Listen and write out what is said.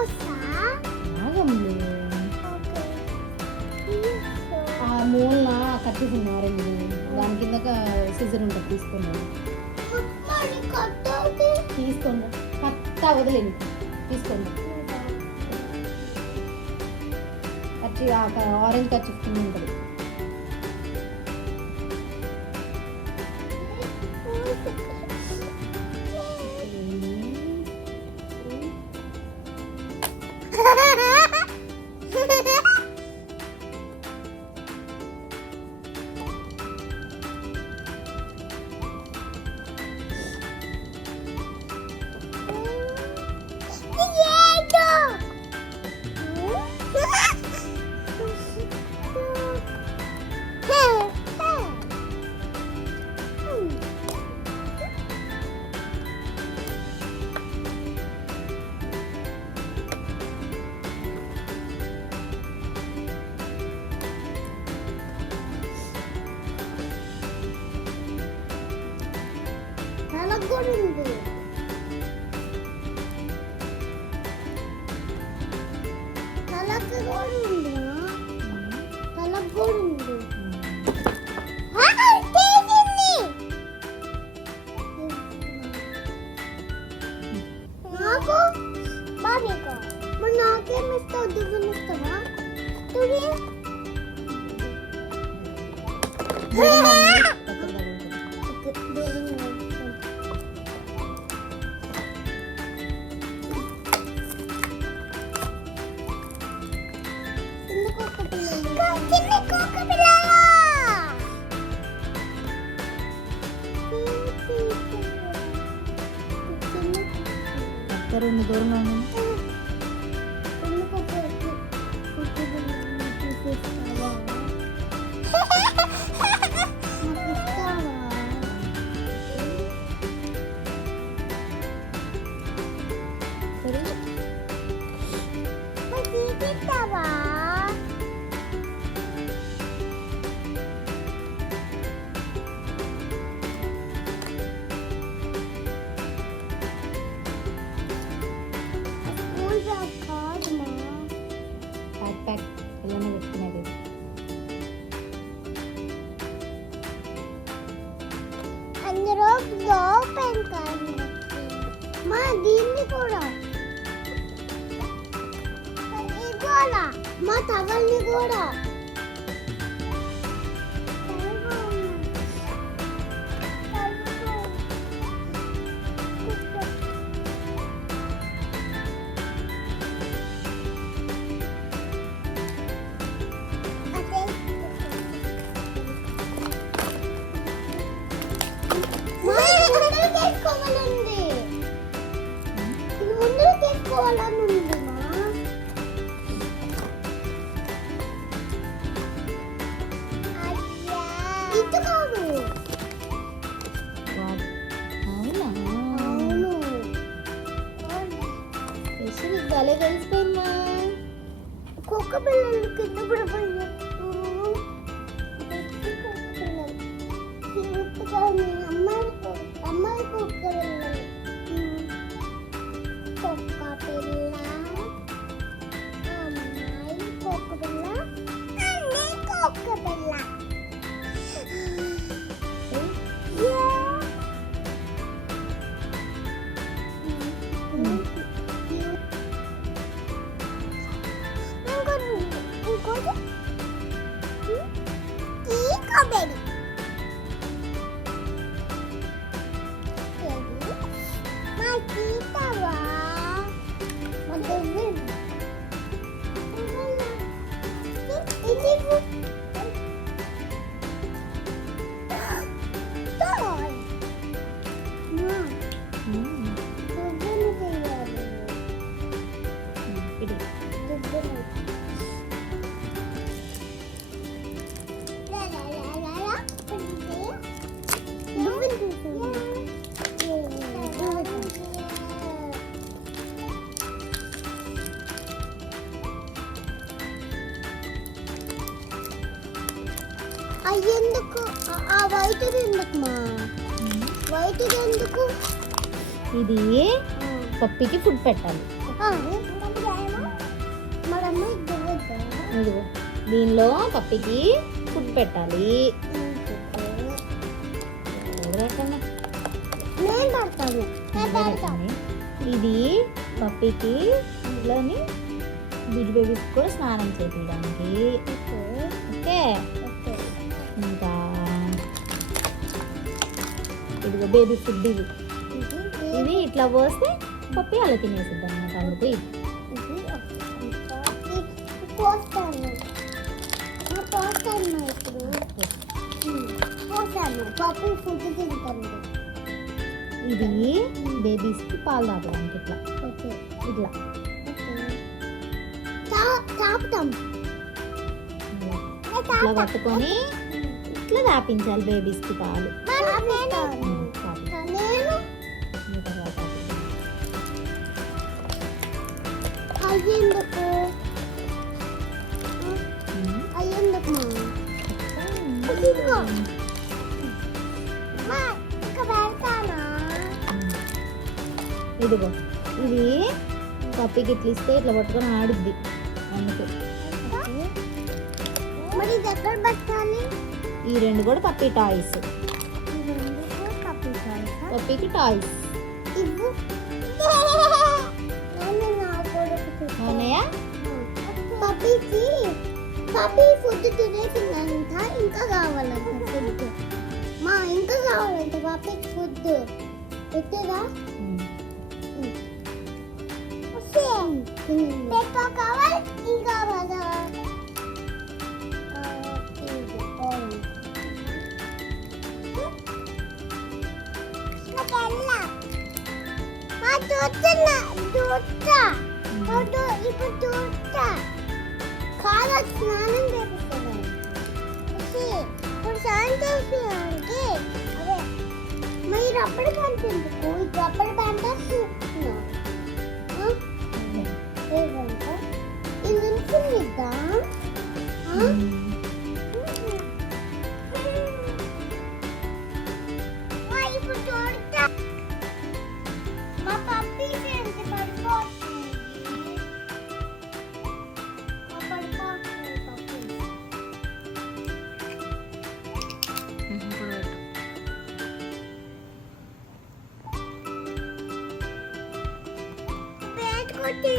ఆగండి ఆ మూలన కట్టేసింది ఆరెంజ్ దాని కింద సీజన్ ఉంటుంది తీసుకోండి తీసుకోండి కట్ట వదిలేండి తీసుకోండి కచ్చి ఆరెంజ్ కచ్చి కింద ఉంటుంది నాకేమిస్తావు దిగునిస్తావా రెండు దూరంగా అందరూ ఓపెన్ కాదు మా దీన్ని కూడా ఇవ్వాలా మా టవల్ని కూడా భలే కలిసిపోయిందా కుక్క పిల్లలు కింద పడిపోయింది అమ్మాయి కుక్క పిల్లలు కుక్క పిల్ల అమ్మాయి కుక్క పిల్ల అన్నీ కుక్క పిల్ల ఎందుకు ఆ వైట్ ఎందుకు మా వైట్ ఎందుకు ఇది పప్పికి ఫుడ్ పెట్టాలి ఇదిగో దీనిలో పప్పికి ఫుడ్ పెట్టాలి. పెట్టండి. నేను పడతాను. పెట్టండి. ఇది పప్పికి ఇంట్లోని బిడ్డ బేబీకి కూడా స్నానం చేపించడానికి. ఓకే, ఇంకా ఇదిగో బేబీ ఫుడ్. ఇది ఇట్లా పోస్తే పప్పి అలా తినేసిద్ది అన్నమాట. అందుకు ఇది పోస్తాను ఇప్పుడు. పోస్తాను పప్పు ఫుడ్ తింటాను. ఇది బేబీస్కి పాలు తాగడానికి ఇట్లా ఓకే ఇట్లా తాపుతాం. ఇట్లా పట్టుకొని ఇట్లా తాపించాలి బేబీస్కి పాలు. నేను అయ్యేందుకు ఇదిగో ఇది పప్పికి ఇట్లా ఇస్తే ఇట్లా పట్టుకొని ఆడుద్ది. అందుకు మరి ఇది ఎక్కడ పెట్టాలి? ఈ రెండు కూడా పప్పి టాయ్స్. పప్పికి టాయ్స్. అన్నయ్య పప్పి ఫుడ్ తినేసిందంట. ఇంకా కావాలంట ఫుడ్. ఇంకా కావాలంట పప్పికి ఫుడ్ పెట్టేదా? కావాలి ఇంకా కావాలా? ఇప్పుడు చూస్తా కాదు స్నానం చేపిస్తాను. ఇప్పుడు స్నానం చేపించడానికి అదే మరి రబ్బర్ బ్యాండ్ ఎందుకు? ఈ రబ్బర్ బ్యాండ్ చూస్తున్నా ఇది నిల్చునిద్దాం. ఇప్పుడు చూడతా మా పప్పి పడిపోతుంది. పేట్ కొట్టి